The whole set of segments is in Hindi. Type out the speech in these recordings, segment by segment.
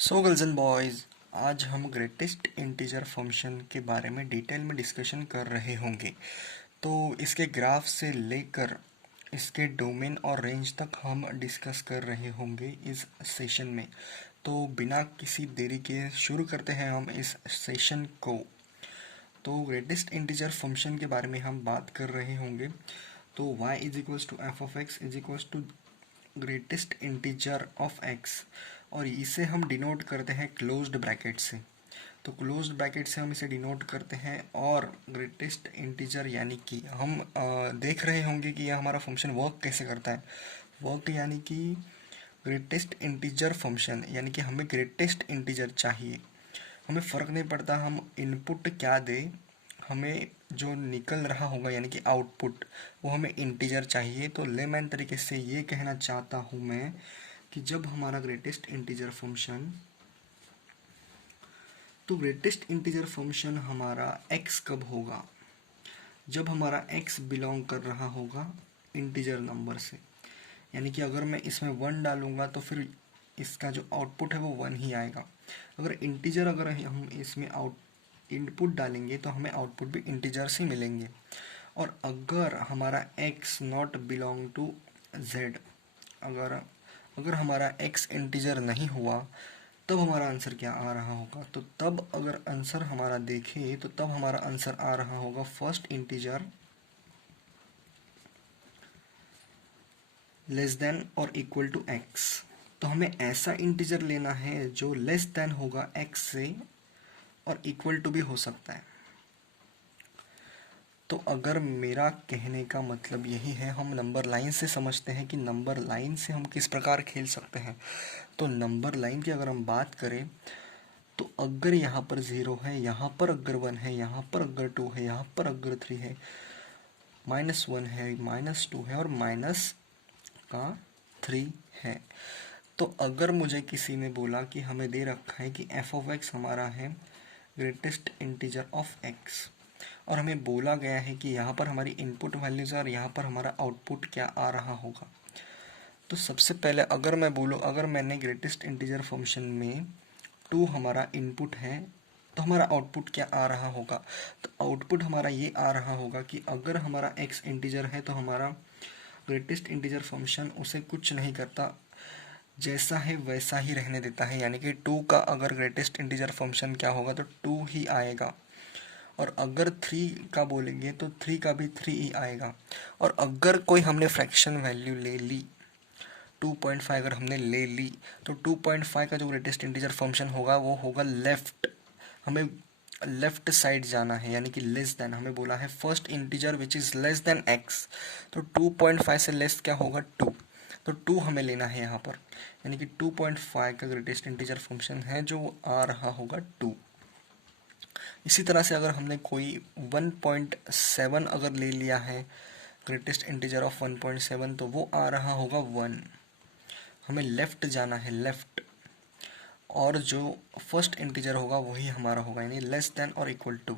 सो गर्ल्स एंड बॉयज़, आज हम ग्रेटेस्ट इंटीजर फंक्शन के बारे में डिटेल में डिस्कशन कर रहे होंगे। तो इसके ग्राफ से लेकर इसके डोमेन और रेंज तक हम डिस्कस कर रहे होंगे इस सेशन में। तो बिना किसी देरी के शुरू करते हैं हम इस सेशन को। तो ग्रेटेस्ट इंटीजर फंक्शन के बारे में हम बात कर रहे होंगे। तो y is equals to F of x is equals to greatest integer of x, और इसे हम डिनोट करते हैं क्लोज्ड ब्रैकेट से। तो क्लोज्ड ब्रैकेट से हम इसे डिनोट करते हैं, और ग्रेटेस्ट इंटीजर यानी कि हम देख रहे होंगे कि यह हमारा फंक्शन वर्क कैसे करता है। वर्क यानी कि ग्रेटेस्ट इंटीजर फंक्शन, यानी कि हमें ग्रेटेस्ट इंटीजर चाहिए। हमें फ़र्क नहीं पड़ता हम इनपुट क्या दें, हमें जो निकल रहा होगा यानी कि आउटपुट वो हमें इंटीजर चाहिए। तो लेमैन तरीके से ये कहना चाहता हूँ मैं कि जब हमारा ग्रेटेस्ट इंटीजर फंक्शन, तो ग्रेटेस्ट इंटीजर फंक्शन हमारा x कब होगा, जब हमारा x बिलोंग कर रहा होगा इंटीजर नंबर से। यानी कि अगर मैं इसमें 1 डालूंगा तो फिर इसका जो आउटपुट है वो 1 ही आएगा। अगर हम इसमें इनपुट डालेंगे तो हमें आउटपुट भी इंटीजर से मिलेंगे। और अगर हमारा x not belong to z, अगर अगर हमारा x इंटीजर नहीं हुआ तब हमारा आंसर क्या आ रहा होगा। तो तब अगर आंसर हमारा देखें तो तब हमारा आंसर आ रहा होगा फर्स्ट इंटीजर लेस देन और इक्वल टू x। तो हमें ऐसा इंटीजर लेना है जो लेस देन होगा x से और इक्वल टू भी हो सकता है। तो अगर मेरा कहने का मतलब यही है, हम नंबर लाइन से समझते हैं कि नंबर लाइन से हम किस प्रकार खेल सकते हैं। तो नंबर लाइन की अगर हम बात करें तो अगर यहाँ पर 0 है, यहाँ पर अगर 1 है, यहाँ पर अगर 2 है, यहाँ पर अगर 3 है, -1 है, -2 है और माइनस का 3 है। तो अगर मुझे किसी ने बोला कि हमें दे रखा है कि f ऑफ x हमारा है ग्रेटेस्ट इंटीजर ऑफ x, और हमें बोला गया है कि यहाँ पर हमारी इनपुट वैल्यूज़ और यहाँ पर हमारा आउटपुट क्या आ रहा होगा। तो सबसे पहले अगर मैं बोलूँ, अगर मैंने ग्रेटेस्ट इंटीजर फंक्शन में 2 हमारा इनपुट है तो हमारा आउटपुट क्या आ रहा होगा। तो आउटपुट हमारा ये आ रहा होगा कि अगर हमारा x इंटीजर है तो हमारा ग्रेटेस्ट इंटीजर फंक्शन उसे कुछ नहीं करता, जैसा है वैसा ही रहने देता है। यानी कि 2 का अगर ग्रेटेस्ट इंटीजर फंक्शन क्या होगा तो 2 ही आएगा, और अगर 3 का बोलेंगे तो 3 का भी 3 ही आएगा। और अगर कोई हमने फ्रैक्शन वैल्यू ले ली 2.5, अगर हमने ले ली तो 2.5 का जो ग्रेटेस्ट इंटीजर फंक्शन होगा वो होगा लेफ्ट। हमें लेफ्ट साइड जाना है, यानी कि लेस देन, हमें बोला है first integer which is less than x। तो 2.5 से लेस क्या होगा 2, तो 2 हमें लेना है यहाँ पर। यानी कि 2.5 का ग्रेटेस्ट इंटीजर फंक्शन है जो आ रहा होगा 2। इसी तरह से अगर हमने कोई 1.7 अगर ले लिया है ग्रेटेस्ट इंटीजर ऑफ 1.7, तो वो आ रहा होगा 1। हमें लेफ़्ट जाना है, लेफ़्ट, और जो फर्स्ट इंटीजर होगा वही हमारा होगा, यानी लेस देन और इक्वल टू।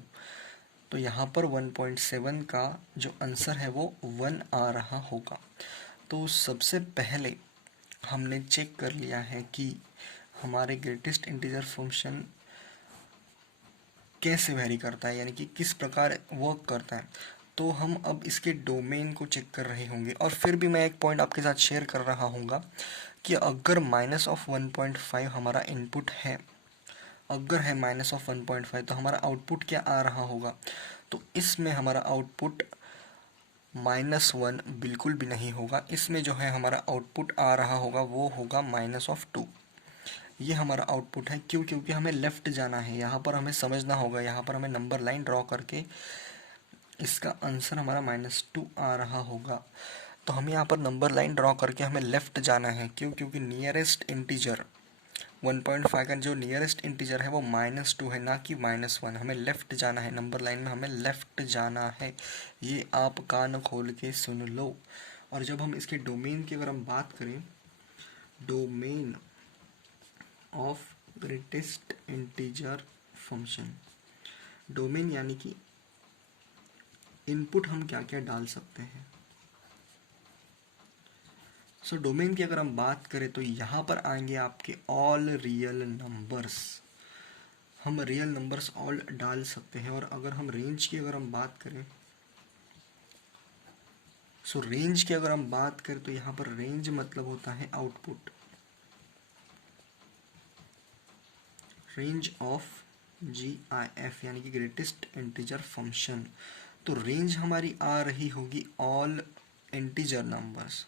तो यहाँ पर 1.7 का जो आंसर है वो 1 आ रहा होगा। तो सबसे पहले हमने चेक कर लिया है कि हमारे ग्रेटेस्ट इंटीजर फंक्शन कैसे वेरी करता है, यानी कि किस प्रकार वर्क करता है। तो हम अब इसके डोमेन को चेक कर रहे होंगे, और फिर भी मैं एक पॉइंट आपके साथ शेयर कर रहा हूँगा कि अगर -1.5 हमारा इनपुट है, अगर है -1.5, तो हमारा आउटपुट क्या आ रहा होगा। तो इसमें हमारा आउटपुट -1 बिल्कुल भी नहीं होगा। इसमें जो है हमारा आउटपुट आ रहा होगा वो होगा -2। ये हमारा आउटपुट है। क्यों? क्योंकि हमें लेफ़्ट जाना है। यहाँ पर हमें समझना होगा, यहाँ पर हमें नंबर लाइन ड्रॉ करके इसका आंसर हमारा -2 आ रहा होगा। तो हमें यहाँ पर नंबर लाइन ड्रॉ करके हमें लेफ़्ट जाना है। क्यों? क्योंकि नियरेस्ट इंटीजर 1.5 का जो नियरेस्ट इंटीजर है वो -2 है, ना कि -1। हमें लेफ़्ट जाना है, नंबर लाइन में हमें लेफ़्ट जाना है। ये आप कान खोल के सुन लो। और जब हम इसके डोमेन की अगर हम बात करें, domain of greatest integer function, domain यानी कि इनपुट हम क्या क्या डाल सकते हैं। सो डोमेन की अगर हम बात करें तो यहाँ पर आएंगे आपके ऑल रियल नंबर्स। हम रियल नंबर्स ऑल डाल सकते हैं। और अगर हम रेंज की अगर हम बात करें, सो रेंज की अगर हम बात करें तो यहाँ पर रेंज मतलब होता है आउटपुट, रेंज ऑफ GIF यानी कि ग्रेटेस्ट इंटीजर फंक्शन। तो रेंज हमारी आ रही होगी ऑल इंटीजर नंबर्स,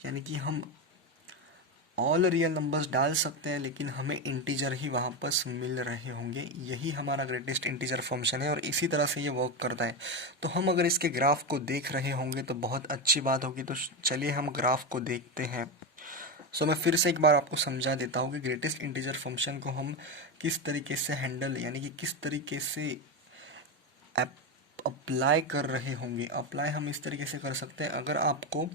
यानी कि हम ऑल रियल नंबर्स डाल सकते हैं लेकिन हमें इंटीजर ही वहाँ पर मिल रहे होंगे। यही हमारा ग्रेटेस्ट इंटीजर फंक्शन है और इसी तरह से ये वर्क करता है। तो हम अगर इसके ग्राफ को देख रहे होंगे तो बहुत अच्छी बात होगी। तो चलिए हम ग्राफ को देखते हैं। सो मैं फिर से एक बार आपको समझा देता हूँ कि ग्रेटेस्ट इंटीजर फंक्शन को हम किस तरीके से हैंडल, यानी कि किस तरीके से अप्लाई कर रहे होंगे। अप्लाई हम इस तरीके से कर सकते हैं, अगर आपको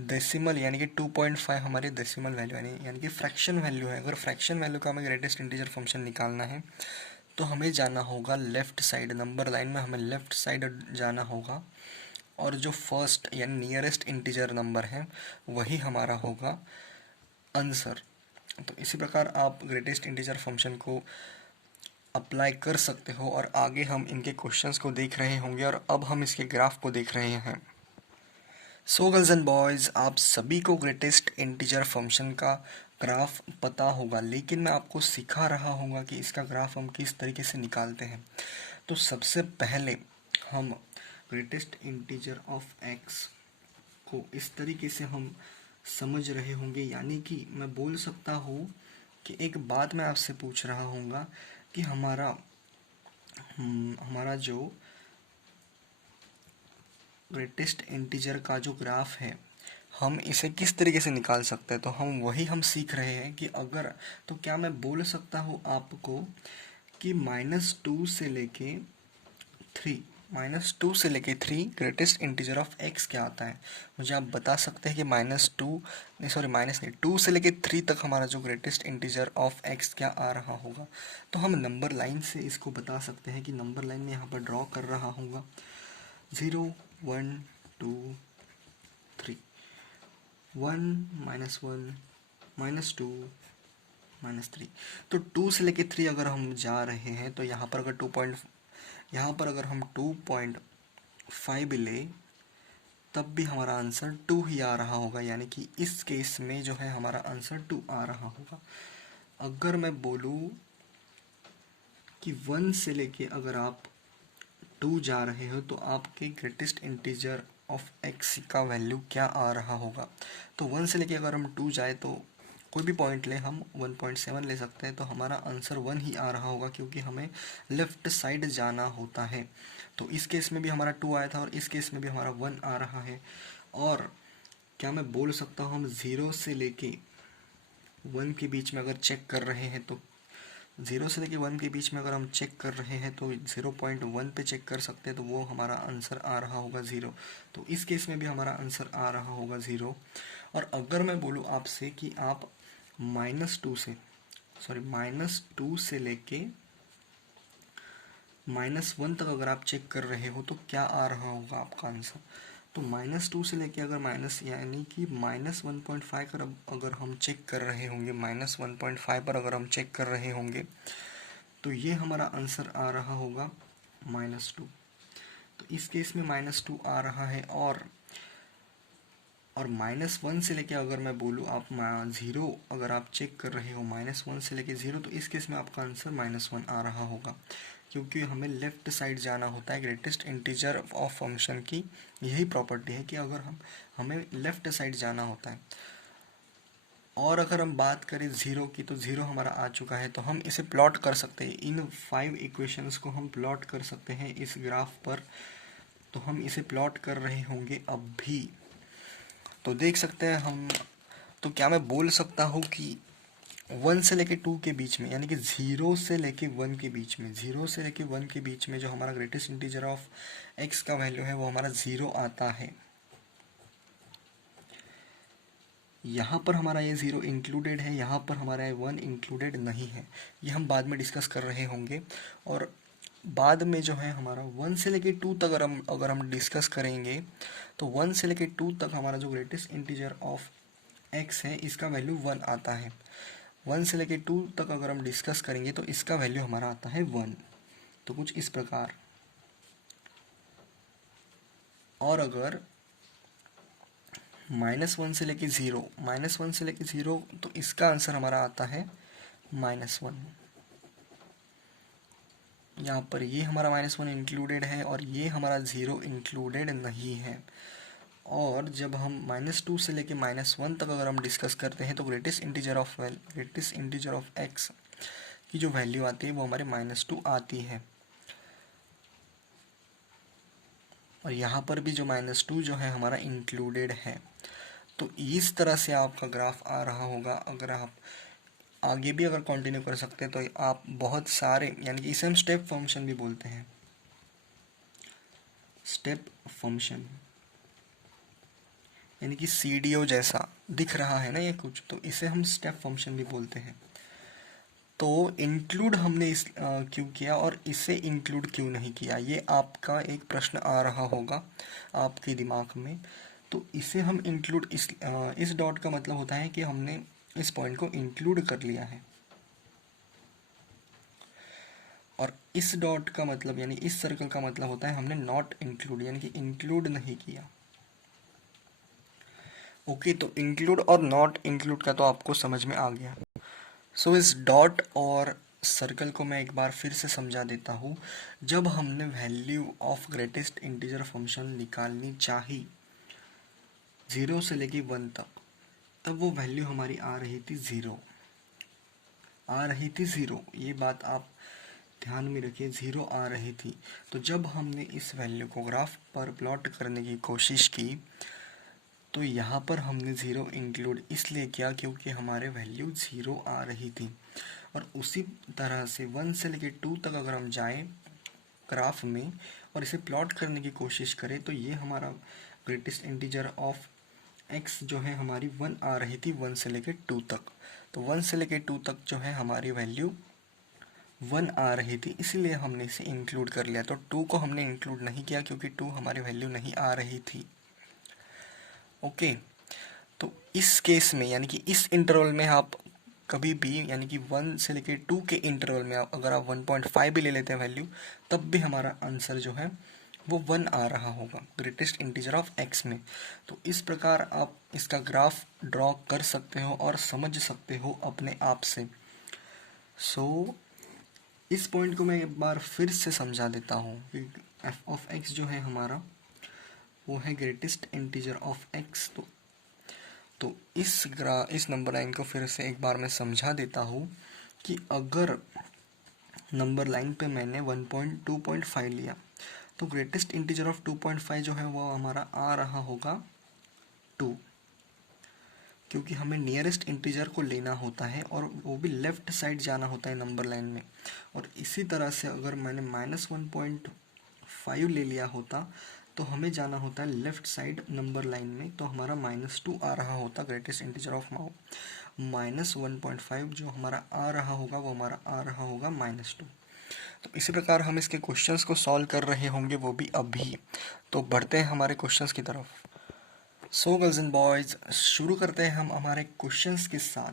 डेसिमल यानी कि 2.5 हमारी डेसिमल वैल्यू यानी कि फ्रैक्शन वैल्यू है, अगर फ्रैक्शन वैल्यू का हमें ग्रेटेस्ट इंटीजर फंक्शन निकालना है तो हमें जाना होगा लेफ़्ट साइड, नंबर लाइन में हमें लेफ़्ट साइड जाना होगा और जो फर्स्ट यानी नियरेस्ट इंटीजर नंबर है वही हमारा होगा आंसर। तो इसी प्रकार आप ग्रेटेस्ट इंटीजर फंक्शन को अप्लाई कर सकते हो और आगे हम इनके क्वेश्चंस को देख रहे होंगे और अब हम इसके ग्राफ को देख रहे हैं। सो गर्ल्स एंड बॉयज़, आप सभी को ग्रेटेस्ट इंटीजर फंक्शन का ग्राफ पता होगा, लेकिन मैं आपको सिखा रहा हूँगा कि इसका ग्राफ हम किस तरीके से निकालते हैं। तो सबसे पहले हम ग्रेटेस्ट इंटीजर ऑफ एक्स को इस तरीके से हम समझ रहे होंगे, यानी कि मैं बोल सकता हूँ कि एक बात मैं आपसे पूछ रहा हूँगा कि हमारा जो ग्रेटेस्ट इंटीजर का जो ग्राफ है हम इसे किस तरीके से निकाल सकते हैं। तो हम सीख रहे हैं कि अगर, तो क्या मैं बोल सकता हूँ आपको कि -2 से लेके 3, -2 से लेके 3 ग्रेटेस्ट इंटीजर ऑफ एक्स क्या आता है। मुझे आप बता सकते हैं कि -2 से लेके 3 तक हमारा जो ग्रेटेस्ट इंटीजर ऑफ एक्स क्या आ रहा होगा। तो हम नंबर लाइन से इसको बता सकते हैं कि नंबर लाइन में यहाँ पर ड्रॉ कर रहा हूँगा 0 1 2 3, 1 -1 -2 -3। तो 2 से लेके 3 अगर हम जा रहे हैं तो यहाँ पर अगर हम 2.5 ले तब भी हमारा आंसर 2 ही आ रहा होगा, यानी कि इस केस में जो है हमारा आंसर 2 आ रहा होगा। अगर मैं बोलूँ कि 1 से लेके अगर आप 2 जा रहे हो तो आपके ग्रेटेस्ट इंटीजर ऑफ एक्स का वैल्यू क्या आ रहा होगा। तो 1 से लेके अगर हम 2 जाए तो कोई भी पॉइंट ले, हम 1.7 ले सकते हैं तो हमारा आंसर 1 ही आ रहा होगा, क्योंकि हमें लेफ़्ट साइड जाना होता है। तो इस केस में भी हमारा 2 आया था और इस केस में भी हमारा 1 आ रहा है। और क्या मैं बोल सकता हूँ हम 0 से लेके 1 के बीच में अगर चेक कर रहे हैं तो 0 से लेके 1 के बीच में अगर हम चेक कर रहे हैं तो 0.1 पे चेक कर सकते हैं, तो वो हमारा आंसर आ रहा होगा 0। तो इस केस में भी हमारा आंसर आ रहा होगा 0। और अगर मैं बोलूँ आपसे कि आप -2 से लेके -1 तक अगर आप चेक कर रहे हो तो क्या आ रहा होगा आपका आंसर। तो -2 से लेके अगर यानी कि -1.5 पर अगर हम चेक कर रहे होंगे, -1.5 पर अगर हम चेक कर रहे होंगे तो ये हमारा आंसर आ रहा होगा -2। तो इस केस में -2 आ रहा है। और -1 से लेके अगर मैं बोलूँ आप 0 अगर आप चेक कर रहे हो, -1 से लेके 0, तो इस केस में आपका आंसर -1 आ रहा होगा, क्योंकि हमें लेफ़्ट साइड जाना होता है। ग्रेटेस्ट इंटीजर ऑफ फंक्शन की यही प्रॉपर्टी है कि अगर हमें लेफ़्ट साइड जाना होता है। और अगर हम बात करें 0 की तो 0 हमारा आ चुका है, तो हम इसे प्लॉट कर सकते हैं। इन 5 इक्वेशंस को हम प्लॉट कर सकते हैं इस ग्राफ पर। तो हम इसे प्लॉट कर रहे होंगे अब भी, तो देख सकते हैं हम। तो क्या मैं बोल सकता हूँ कि 1 से लेके 2 के बीच में, यानी कि 0 से लेके 1 के बीच में, 0 से लेके 1 के बीच में जो हमारा ग्रेटेस्ट इंटीजर ऑफ एक्स का वैल्यू है वो हमारा 0 आता है। यहाँ पर हमारा ये 0 इंक्लूडेड है, यहाँ पर हमारा ये 1 इंक्लूडेड नहीं है। ये हम बाद में डिस्कस कर रहे होंगे। और बाद में जो है हमारा 1 से लेके 2 तक अगर हम डिस्कस करेंगे तो 1 से लेके 2 तक हमारा जो ग्रेटेस्ट इंटीजर ऑफ x है इसका वैल्यू 1 आता है। 1 से लेके 2 तक अगर हम डिस्कस करेंगे तो इसका वैल्यू हमारा आता है 1। तो कुछ इस प्रकार। और अगर -1 से लेके 0, -1 से लेके 0 तो इसका आंसर हमारा आता है -1। यहाँ पर ये हमारा -1 इंक्लूडेड है और ये हमारा 0 इंक्लूडेड नहीं है। और जब हम -2 से लेके -1 तक अगर हम डिस्कस करते हैं तो ग्रेटेस्ट इंटीजर ऑफ x की जो वैल्यू आती है वो हमारे -2 आती है। और यहाँ पर भी जो -2 जो है हमारा इंक्लूडेड है। तो इस तरह से आपका ग्राफ आ रहा होगा। अगर आप आगे भी अगर कंटिन्यू कर सकते हैं तो आप बहुत सारे, यानी कि इसे हम स्टेप फंक्शन भी बोलते हैं, स्टेप फंक्शन, यानी कि CDO जैसा दिख रहा है ना ये कुछ, तो इसे हम स्टेप फंक्शन भी बोलते हैं। तो इंक्लूड हमने इस क्यों किया और इसे इंक्लूड क्यों नहीं किया, ये आपका एक प्रश्न आ रहा होगा आपके दिमाग में। तो इसे हम इंक्लूड इस डॉट का मतलब होता है कि हमने इस पॉइंट को इंक्लूड कर लिया है। और इस डॉट का मतलब यानी इस सर्कल का मतलब होता है हमने नॉट इंक्लूड, यानी कि इंक्लूड नहीं किया। ओके, तो इंक्लूड और नॉट इंक्लूड का तो आपको समझ में आ गया। सो इस डॉट और सर्कल को मैं एक बार फिर से समझा देता हूँ। जब हमने value of greatest integer function निकालनी चाही 0 से लेके 1 तक, तब वो वैल्यू हमारी आ रही थी 0, आ रही थी 0। ये बात आप ध्यान में रखिए, 0 आ रही थी। तो जब हमने इस वैल्यू को ग्राफ पर प्लॉट करने की कोशिश की तो यहाँ पर हमने 0 इंक्लूड इसलिए किया क्योंकि हमारे वैल्यू 0 आ रही थी। और उसी तरह से 1 से लेके 2 तक अगर हम जाएं ग्राफ में और इसे प्लॉट करने की कोशिश करें तो ये हमारा ग्रेटेस्ट इंटीजर ऑफ x जो है हमारी 1 आ रही थी 1 से लेके 2 तक। तो 1 से लेके 2 तक जो है हमारी वैल्यू 1 आ रही थी, इसीलिए हमने इसे इंक्लूड कर लिया। तो 2 को हमने इंक्लूड नहीं किया क्योंकि 2 हमारी वैल्यू नहीं आ रही थी। ओके, तो इस केस में यानी कि इस इंटरवल में आप कभी भी, यानी कि 1 से लेके 2 के इंटरवल में अगर आप 1.5 भी ले लेते हैं वैल्यू, तब भी हमारा आंसर जो है वो 1 आ रहा होगा ग्रेटेस्ट इंटीजर ऑफ x में। तो इस प्रकार आप इसका ग्राफ ड्रॉ कर सकते हो और समझ सकते हो अपने आप से। सो इस पॉइंट को मैं एक बार फिर से समझा देता हूँ कि f ऑफ x जो है हमारा वो है ग्रेटेस्ट इंटीजर ऑफ x। तो इस नंबर लाइन को फिर से एक बार मैं समझा देता हूँ कि अगर नंबर लाइन पे मैंने 2.5 लिया तो ग्रेटेस्ट इंटीजर ऑफ 2.5 जो है वो हमारा आ रहा होगा 2, क्योंकि हमें नियरेस्ट इंटीजर को लेना होता है और वो भी लेफ्ट साइड जाना होता है नंबर लाइन में। और इसी तरह से अगर मैंने -1.5 ले लिया होता तो हमें जाना होता है लेफ्ट साइड नंबर लाइन में, तो हमारा -2 आ रहा होता ग्रेटेस्ट इंटीजर ऑफ -1.5 जो हमारा आ रहा होगा वो हमारा आ रहा होगा -2। तो इसी प्रकार हम इसके क्वेश्चंस को सॉल्व कर रहे होंगे, वो भी अभी। तो बढ़ते हैं हमारे क्वेश्चंस की तरफ। सो गर्ल्स एंड बॉयज, शुरू करते हैं हम हमारे क्वेश्चंस के साथ।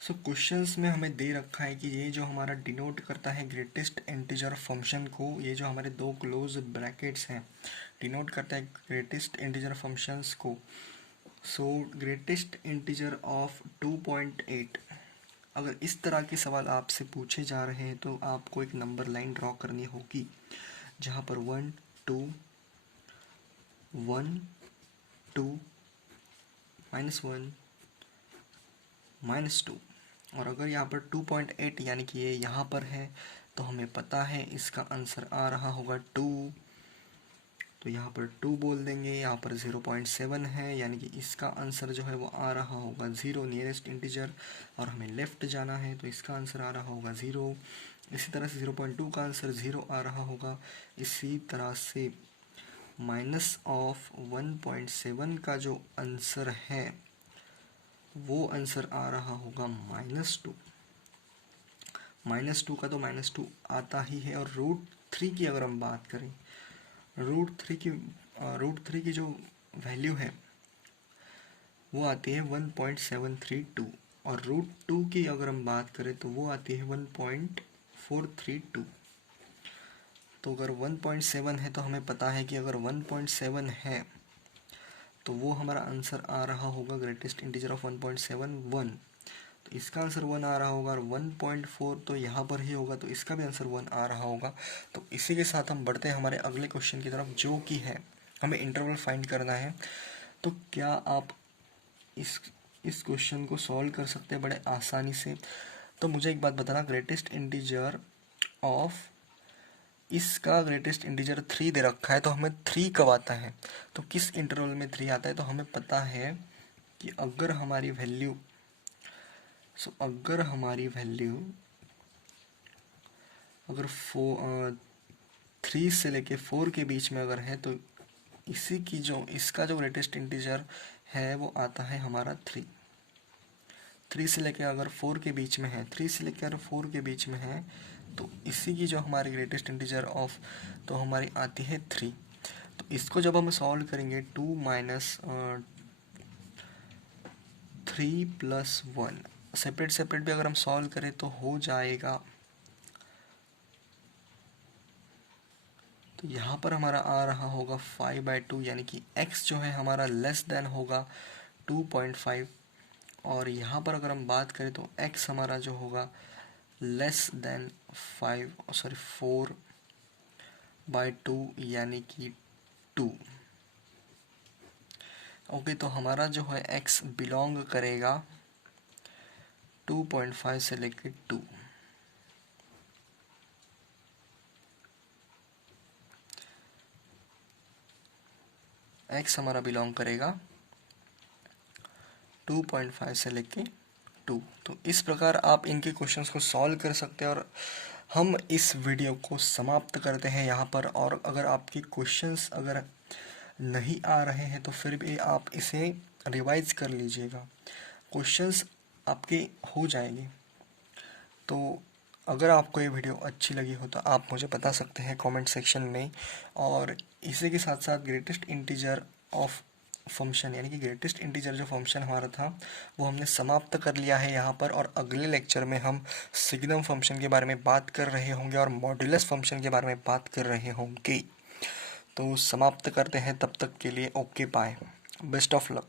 सो क्वेश्चंस में हमें दे रखा है कि ये जो हमारा डिनोट करता है ग्रेटेस्ट इंटीजर फंक्शन को, ये जो हमारे दो क्लोज ब्रैकेट्स हैं डिनोट करता है ग्रेटेस्ट इंटीजर फंक्शंस को। सो ग्रेटेस्ट इंटीजर ऑफ 2.8, अगर इस तरह के सवाल आपसे पूछे जा रहे हैं तो आपको एक नंबर लाइन ड्रॉ करनी होगी जहाँ पर 1 2 1 2 -1 -2। और अगर यहाँ पर 2.8 यानी कि ये यहाँ पर है तो हमें पता है इसका आंसर आ रहा होगा 2। तो यहाँ पर 2 बोल देंगे। यहाँ पर 0.7 है यानी कि इसका आंसर जो है वो आ रहा होगा 0, नियरेस्ट इंटीजर, और हमें लेफ़्ट जाना है तो इसका आंसर आ रहा होगा 0। इसी तरह से 0.2 का आंसर 0 आ रहा होगा। इसी तरह से -1.7 का जो आंसर है वो आंसर आ रहा होगा -2। -2 का तो -2 आता ही है। और √3 की अगर हम बात करें, √3 की रूट 3 की जो वैल्यू है वो आती है 1.732 और रूट 2 की अगर हम बात करें तो वो आती है 1.432। तो अगर 1.7 है तो हमें पता है कि अगर 1.7 है तो वो हमारा आंसर आ रहा होगा ग्रेटेस्ट इंटीजर ऑफ 1.7 1। तो इसका आंसर 1 आ रहा होगा और 1.4 तो यहाँ पर ही होगा, तो इसका भी आंसर 1 आ रहा होगा। तो इसी के साथ हम बढ़ते हैं हमारे अगले क्वेश्चन की तरफ, जो कि है हमें इंटरवल फाइंड करना है। तो क्या आप इस क्वेश्चन को सॉल्व कर सकते हैं बड़े आसानी से? तो मुझे एक बात बताना, ग्रेटेस्ट इंटीजर ऑफ, इसका ग्रेटेस्ट इंटीजर 3 दे रखा है, तो हमें 3 कब आता है, तो किस इंटरवल में 3 आता है? तो हमें पता है कि अगर हमारी वैल्यू अगर 3 से लेके 4 के बीच में अगर है तो इसका जो ग्रेटेस्ट इंटीजर है वो आता है हमारा 3। 3 से लेके अगर 4 के बीच में है, 3 से लेकर 4 के बीच में है, तो इसी की जो हमारी ग्रेटेस्ट इंटीजर ऑफ तो हमारी आती है 3। तो इसको जब हम सॉल्व करेंगे 2 माइनस 3 प्लस 1, सेपरेट भी अगर हम सॉल्व करें तो हो जाएगा। तो यहाँ पर हमारा आ रहा होगा 5/2, यानी कि x जो है हमारा लेस देन होगा 2.5, और यहाँ पर अगर हम बात करें तो x हमारा जो होगा लेस देन 4/2 यानी कि 2। ओके, तो हमारा जो है x बिलोंग करेगा 2.5 से लेकर 2। x हमारा बिलोंग करेगा 2.5 से लेके 2। तो इस प्रकार आप इनके क्वेश्चंस को सॉल्व कर सकते हैं और हम इस वीडियो को समाप्त करते हैं यहाँ पर। और अगर आपके क्वेश्चंस अगर नहीं आ रहे हैं तो फिर भी आप इसे रिवाइज कर लीजिएगा, क्वेश्चंस आपके हो जाएंगे। तो अगर आपको ये वीडियो अच्छी लगी हो तो आप मुझे बता सकते हैं कमेंट सेक्शन में। और इसी के साथ साथ ग्रेटेस्ट इंटीजर ऑफ फंक्शन, यानी कि ग्रेटेस्ट इंटीजर जो फंक्शन हमारा था वो हमने समाप्त कर लिया है यहाँ पर। और अगले लेक्चर में हम सिग्नम फंक्शन के बारे में बात कर रहे होंगे और मॉड्यूलस फंक्शन के बारे में बात कर रहे होंगे। तो समाप्त करते हैं, तब तक के लिए okay bye, best of luck.